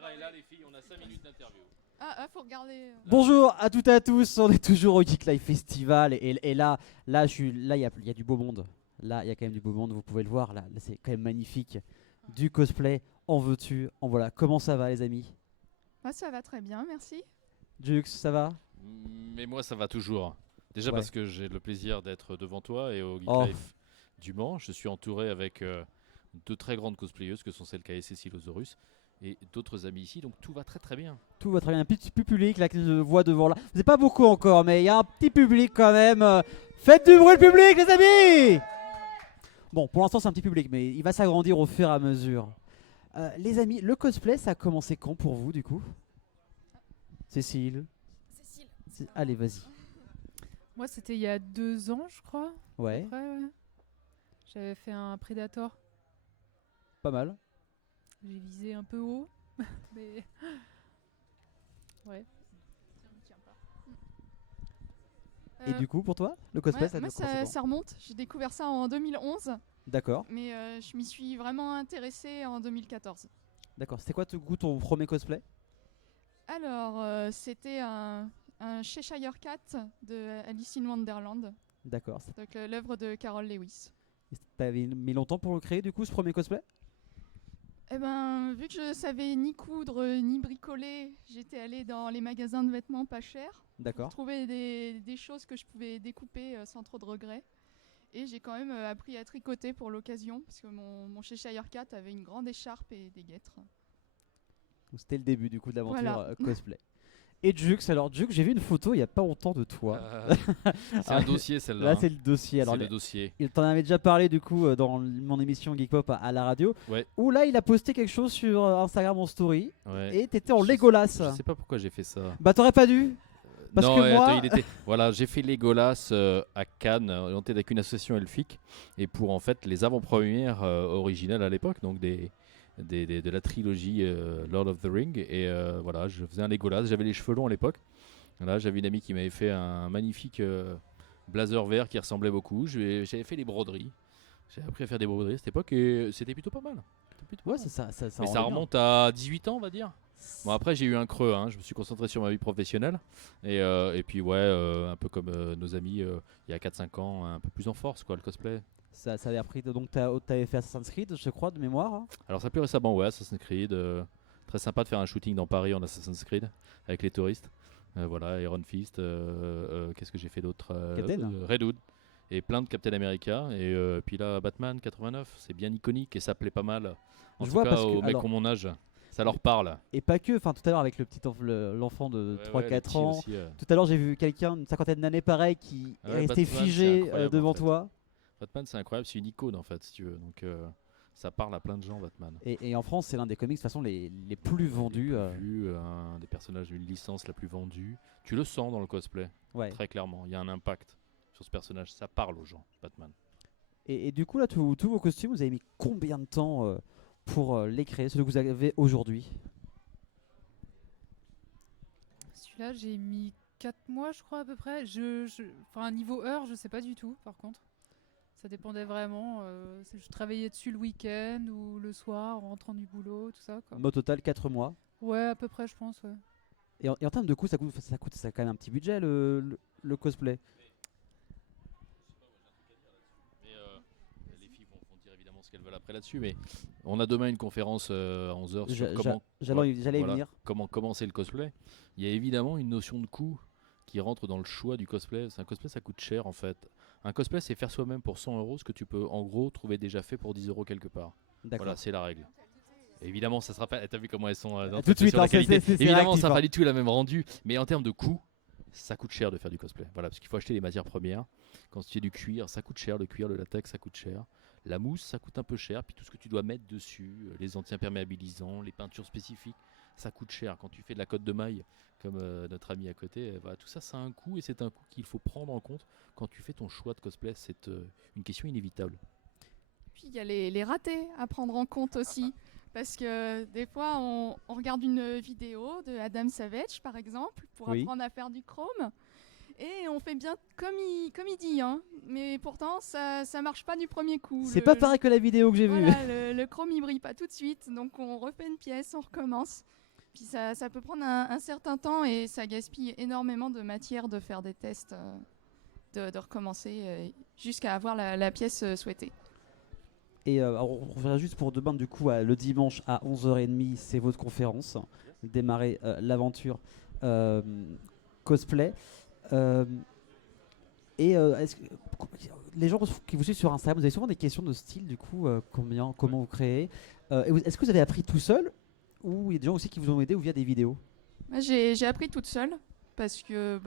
caméra est là, les filles, on a 5 minutes d'interview. Faut regarder. Bonjour à toutes et à tous, on est toujours au Geek Live Festival et là il y a du beau monde. Là, il y a quand même du beau monde, vous pouvez le voir. Là c'est quand même magnifique. Du cosplay, en veux-tu, en voilà. Comment ça va, les amis? Moi, ça va très bien, merci. Jux, ça va? Mais moi, ça va toujours. Déjà Ouais. parce que j'ai le plaisir d'être devant toi et au Geek Oh. Life du Mans. Je suis entouré avec deux très grandes cosplayeuses que sont celles qu'a Cécile Osorus et d'autres amis ici. Donc tout va très très bien. Tout va très bien. Un petit public là que je vois devant là. C'est pas beaucoup encore, mais il y a un petit public quand même. Faites du bruit, le public, les amis! Bon, pour l'instant, c'est un petit public, mais il va s'agrandir au fur et à mesure. Les amis, le cosplay, ça a commencé quand pour vous, du coup? Cécile? Allez, vas-y. Moi, c'était il y a 2 ans, je crois. Ouais, Après, ouais. J'avais fait un Predator. pas mal. J'ai visé un peu haut. Mais. Ouais. Et du coup, pour toi, le cosplay, ça a moi, commencé quand? ça remonte. J'ai découvert ça en 2011, D'accord, mais je m'y suis vraiment intéressée en 2014. d'accord. C'était quoi ton premier cosplay? Alors, c'était un Cheshire Cat de Alice in Wonderland, D'accord. donc l'œuvre de Carol Lewis. T'avais mis longtemps pour le créer, du coup, ce premier cosplay? Eh ben, vu que je savais ni coudre ni bricoler, j'étais allée dans les magasins de vêtements pas chers pour D'accord. trouver des choses que je pouvais découper sans trop de regrets. Et j'ai quand même appris à tricoter pour l'occasion, parce que mon Cheshire Cat avait une grande écharpe et des guêtres. Donc, c'était le début, du coup, de l'aventure Voilà. cosplay. Et Jux, alors Jux, j'ai vu une photo il y a pas longtemps de toi. C'est un dossier celle-là. Là, hein. c'est le dossier. Alors, C'est le dossier. il t'en avait déjà parlé du coup dans mon émission Geek Pop à la radio. Ouais. Où là, il a posté quelque chose sur Instagram en story. Ouais. Et t'étais en Je sais- Legolas. Je sais pas pourquoi j'ai fait ça. Bah, t'aurais pas dû. Parce non, que moi- attends, voilà, j'ai fait Legolas à Cannes, on était avec une association elfique, et pour en fait les avant-premières originales à l'époque, donc de la trilogie Lord of the Ring, et voilà, je faisais un Legolas, j'avais les cheveux longs à l'époque. Là, j'avais une amie qui m'avait fait un magnifique blazer vert qui ressemblait beaucoup. J'avais fait les broderies, j'ai appris à faire des broderies à cette époque, et c'était plutôt pas mal. C'était plutôt pas Ouais, mal. c'est ça. Mais rend ça bien. remonte à 18 ans, on va dire. Bon, après j'ai eu un creux, hein. Je me suis concentré sur ma vie professionnelle et puis ouais, un peu comme nos amis il y a 4-5 ans, un peu plus en force quoi, le cosplay. Ça avait appris. Donc, t'avais fait Assassin's Creed, je crois, de mémoire. Hein. Alors ça plus récemment, ouais, Assassin's Creed, très sympa de faire un shooting dans Paris en Assassin's Creed avec les touristes. Voilà, Iron Fist, qu'est-ce que j'ai fait d'autre Captain. Red Hood et plein de Captain America et puis là Batman 89, c'est bien iconique et ça plaît pas mal. En Je tout vois cas parce que- aux mecs alors- qui ont mon âge, ça leur parle. Et pas que. Enfin, tout à l'heure, avec le petit l'enfant de Ouais, 3-4 les petits ans. aussi, Tout à l'heure, j'ai vu quelqu'un d'une cinquantaine d'années pareil qui Ah est ouais, resté Batman, c'est figé incroyable, devant en fait. toi. Batman, c'est incroyable, c'est une icône en fait, si tu veux. Donc ça parle à plein de gens, Batman. Et en France, c'est l'un des comics de toute façon les plus vendus. Un des personnages d'une licence la plus vendue. Tu le sens dans le cosplay, Ouais. très clairement. Il y a un impact sur ce personnage. Ça parle aux gens, Batman. Et du coup, là, tous vos costumes, vous avez mis combien de temps pour les créer, ceux que vous avez aujourd'hui? Celui-là, j'ai mis 4 mois, je crois, à peu près. Enfin, niveau heure, je sais pas du tout, par contre. Ça dépendait vraiment. Je travaillais dessus le week-end ou le soir, en rentrant du boulot, tout ça, quoi. Au total, 4 mois. Ouais, à peu près, je pense, ouais. Et en termes de coût, ça quand même un petit budget le cosplay. Mais les filles vont dire évidemment ce qu'elles veulent après là-dessus. Mais on a demain une conférence à 11h sur J'allais y voilà, venir. comment commencer le cosplay. Il y a évidemment une notion de coût qui rentre dans le choix du cosplay. Un cosplay, ça coûte cher en fait. Un cosplay, c'est faire soi-même pour 100 euros ce que tu peux en gros trouver déjà fait pour 10 euros quelque part. D'accord. Voilà, c'est la règle. Évidemment, ça sera pas. T'as vu comment elles sont dans Tout de suite, sur la hein, qualité. c'est Évidemment, réactif, ça n'a hein. pas du tout la même rendu. Mais en termes de coût, ça coûte cher de faire du cosplay. Voilà, parce qu'il faut acheter les matières premières. Quand tu fais du cuir, ça coûte cher. Le cuir, le latex, ça coûte cher. La mousse, ça coûte un peu cher. Puis tout ce que tu dois mettre dessus, les anti-imperméabilisants, les peintures spécifiques, ça coûte cher. Quand tu fais de la cotte de maille, comme notre ami à côté, voilà, tout ça, ça a un coût et c'est un coût qu'il faut prendre en compte quand tu fais ton choix de cosplay. C'est une question inévitable. Puis il y a les ratés à prendre en compte aussi. Parce que des fois, on regarde une vidéo de Adam Savage, par exemple, pour Oui. apprendre à faire du chrome. Et on fait bien comme il dit. Hein. Mais pourtant, ça marche pas du premier coup. C'est pas pareil que la vidéo que j'ai vue. Voilà, le chrome, il brille pas tout de suite. Donc on refait une pièce, on recommence. Puis ça peut prendre un certain temps et ça gaspille énormément de matière de faire des tests, de recommencer jusqu'à avoir la pièce souhaitée. Et alors, on revient juste pour demain, du coup, le dimanche à 11h30, c'est votre conférence. Démarrer l'aventure cosplay. Est-ce que, les gens qui vous suivent sur Instagram, vous avez souvent des questions de style, du coup, comment vous créez. Est-ce que vous avez appris tout seul ou il y a des gens aussi qui vous ont aidé ou via des vidéos? Moi, j'ai appris toute seule parce que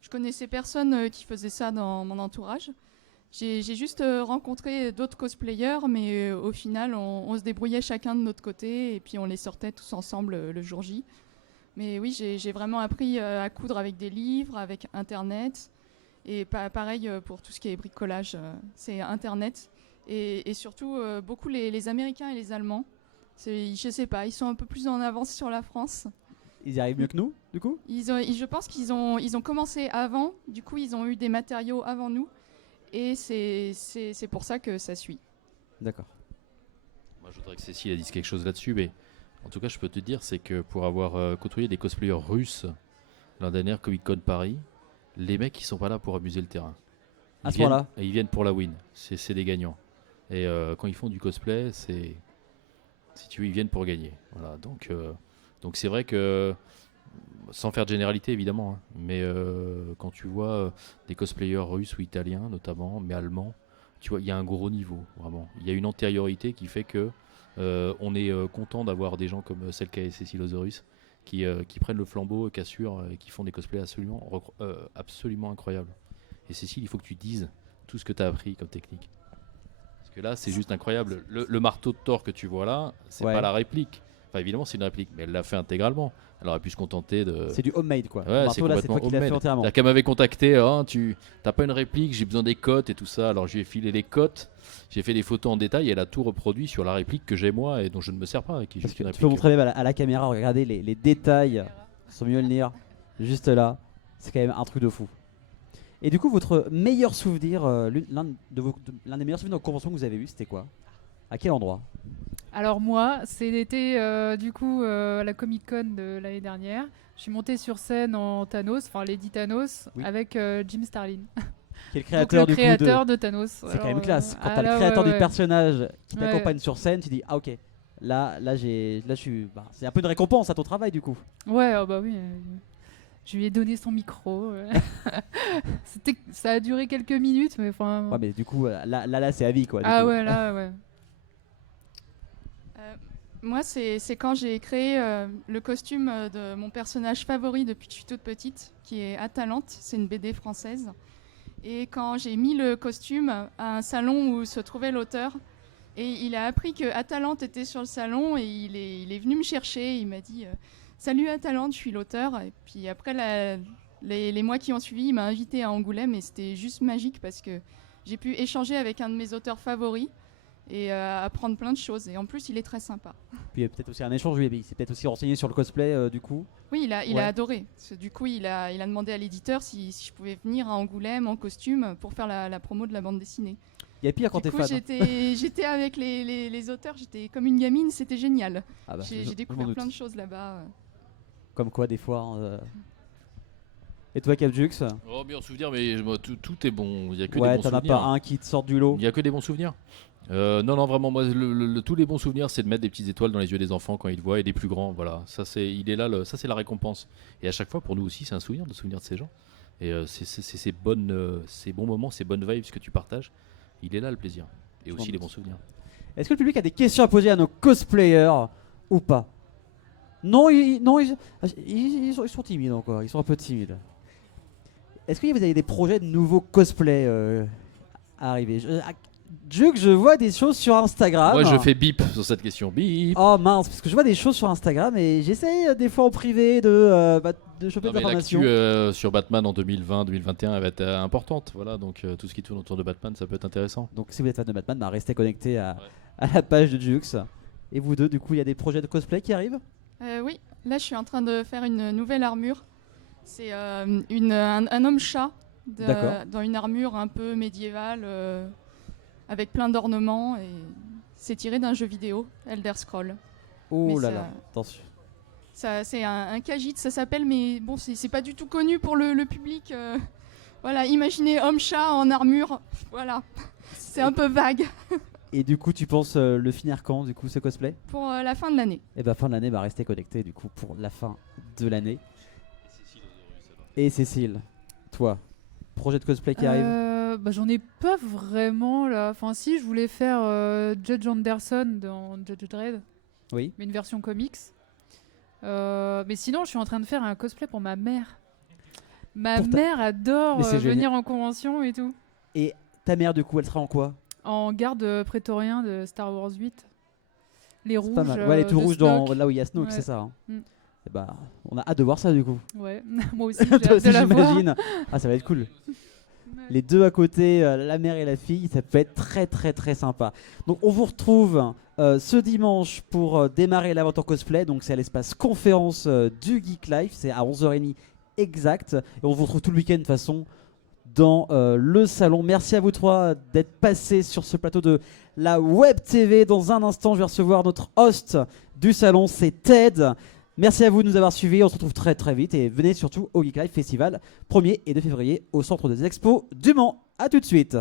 je connaissais personne qui faisait ça dans mon entourage. J'ai juste rencontré d'autres cosplayers, mais au final, on se débrouillait chacun de notre côté et puis on les sortait tous ensemble le jour J. Mais oui, j'ai vraiment appris à coudre avec des livres, avec Internet. Et pareil pour tout ce qui est bricolage, c'est Internet. Et surtout, beaucoup les Américains et les Allemands. Je sais pas, ils sont un peu plus en avance sur la France. Ils y arrivent mieux que nous, du coup? Je pense qu'ils ont commencé avant, du coup ils ont eu des matériaux avant nous. Et c'est pour ça que ça suit. D'accord. Moi, je voudrais que Cécile elle dise quelque chose là-dessus, mais en tout cas, je peux te dire, c'est que pour avoir côtoyé des cosplayers russes l'an dernier, Comic Con Paris, les mecs, ils sont pas là pour amuser le terrain. À ce moment-là. Ils viennent pour la win. C'est des gagnants. Et quand ils font du cosplay, si tu veux, ils viennent pour gagner. Voilà. Donc c'est vrai que, sans faire de généralité évidemment, hein, mais quand tu vois des cosplayers russes ou italiens notamment, mais allemands, tu vois, il y a un gros niveau, vraiment. Il y a une antériorité qui fait que on est content d'avoir des gens comme celle qu'a Cécile Ozorus qui prennent le flambeau, qui assurent et qui font des cosplays absolument incroyables. Et Cécile, il faut que tu dises tout ce que tu as appris comme technique. Parce que là, c'est juste incroyable. Le marteau de Thor que tu vois là, c'est Ouais. pas la réplique. Enfin, évidemment, c'est une réplique, mais elle l'a fait intégralement. Elle aurait pu se contenter de. C'est du homemade, quoi. Ouais, Le c'est marteau, là, c'est toi complètement qui l'as fait homemade. entièrement. C'est-à-dire qu'elle m'avait contacté, tu t'as pas une réplique, j'ai besoin des cotes et tout ça. Alors je lui ai filé les cotes, j'ai fait des photos en détail et elle a tout reproduit sur la réplique que j'ai moi et dont je ne me sers pas. Et qui est Parce juste que une tu peux réplique. montrer même à la caméra, regardez les détails sur Mjolnir, juste là. C'est quand même un truc de fou. Et du coup, votre meilleur souvenir, l'un des meilleurs souvenirs de convention que vous avez eu, c'était quoi? À quel endroit? Alors moi, c'était du coup à la Comic Con de l'année dernière. Je suis montée sur scène en Thanos, enfin Lady Thanos, Oui. avec Jim Starlin. Qui est le Donc créateur le du coup créateur de Thanos. C'est quand même classe. Quand ah t'as le là, créateur ouais, du ouais. personnage qui Ouais. t'accompagne sur scène, tu dis ah ok. Là je suis. C'est un peu une récompense à ton travail du coup. Ouais, oh bah oui. Je lui ai donné son micro. Ça a duré quelques minutes, mais enfin. Ouais, mais du coup là c'est à vie quoi. Du Ah coup. ouais, là, ouais. Moi, c'est quand j'ai créé le costume de mon personnage favori depuis que je suis toute petite, qui est Atalante. C'est une BD française. Et quand j'ai mis le costume à un salon où se trouvait l'auteur, et il a appris que Atalante était sur le salon, et il est venu me chercher. Il m'a dit Salut Atalante, je suis l'auteur. Et puis après les mois qui ont suivi, il m'a invité à Angoulême, et c'était juste magique parce que j'ai pu échanger avec un de mes auteurs favoris et apprendre plein de choses. Et en plus, il est très sympa. Puis il y a peut-être aussi un échange, il s'est peut-être aussi renseigné sur le cosplay du coup. Oui, il Ouais. a adoré. Parce que du coup, il a demandé à l'éditeur si je pouvais venir à Angoulême en costume pour faire la promo de la bande dessinée. Il y a pire quand Du t'es coup, fan. j'étais avec les auteurs, j'étais comme une gamine, c'était génial. Ah bah, J'ai je m'en découvert doute. plein de choses là-bas. Comme quoi des fois. Et toi Capjux? Oh, bien souvenir, mais moi, tout est bon. Il y a que des Ouais, bons t'en as souvenirs. pas un qui te sort du lot. Il n'y a que des bons souvenirs. Non, vraiment, moi, tous les bons souvenirs, c'est de mettre des petites étoiles dans les yeux des enfants quand ils te voient et des plus grands. Voilà, ça c'est la récompense. Et à chaque fois, pour nous aussi, c'est un souvenir de souvenir de ces gens. Et c'est ces bons moments, ces bonnes vibes que tu partages. Il est là le plaisir. Et Je aussi m'en les doute. bons souvenirs. Est-ce que le public a des questions à poser à nos cosplayers ou pas? Non, ils sont timides encore, ils sont un peu timides. Est-ce que vous avez des projets de nouveaux cosplays à arriver? Jux, je vois des choses sur Instagram. Moi, je fais bip sur cette question. Bip. Oh mince, parce que je vois des choses sur Instagram et j'essaye des fois en privé de choper Non, des mais l'actu informations. sur Batman en 2020-2021 elle va être importante. Voilà, donc tout ce qui tourne autour de Batman, ça peut être intéressant. Donc si vous êtes fan de Batman, restez connectés à Ouais. la page de Jux. Et vous deux, du coup, il y a des projets de cosplay qui arrivent? Oui, là, je suis en train de faire une nouvelle armure. C'est un homme-chat D'accord. dans une armure un peu médiévale avec plein d'ornements. Et c'est tiré d'un jeu vidéo, Elder Scroll. Oh Mais là ça- là, attention. C'est un kajit, ça s'appelle, mais bon, c'est pas du tout connu pour le public. Voilà, imaginez homme-chat en armure. Voilà, c'est un peu vague. Et du coup, tu penses le finir quand, du coup, ce cosplay? Pour la fin de l'année. Et bah, fin de l'année, bah, restez connectés, du coup, pour la fin de l'année. Et Cécile, toi, projet de cosplay qui arrive? Bah, j'en ai pas vraiment là. Enfin, si, je voulais faire Judge Anderson dans Judge Dredd, Oui. mais une version comics. Mais sinon, je suis en train de faire un cosplay pour ma mère. Ma Pour ta- mère adore Mais c'est venir en convention et tout. Et ta mère, du coup, elle sera en quoi? En garde prétorien de Star Wars 8. Les C'est rouges. pas mal. Ouais, elle est tout de rouge Snoke. là où il y a Snoke, Ouais. c'est ça. Hein. Mm. Et bah, on a hâte de voir ça, du coup. Ouais, moi aussi, j'ai Toi hâte aussi, de la voir. j'imagine. Ah, ça va être cool. Ouais. Les deux à côté, la mère et la fille, ça peut être très très très sympa. Donc on vous retrouve ce dimanche pour démarrer l'aventure cosplay. Donc c'est à l'espace conférence du Geek Life, c'est à 11h30 exact. Et on vous retrouve tout le week-end de toute façon dans le salon. Merci à vous trois d'être passés sur ce plateau de la Web TV. Dans un instant, je vais recevoir notre host du salon, c'est Ted. Merci à vous de nous avoir suivis, on se retrouve très très vite et venez surtout au Geek Life Festival 1er et 2 février au centre des expos du Mans. A tout de suite.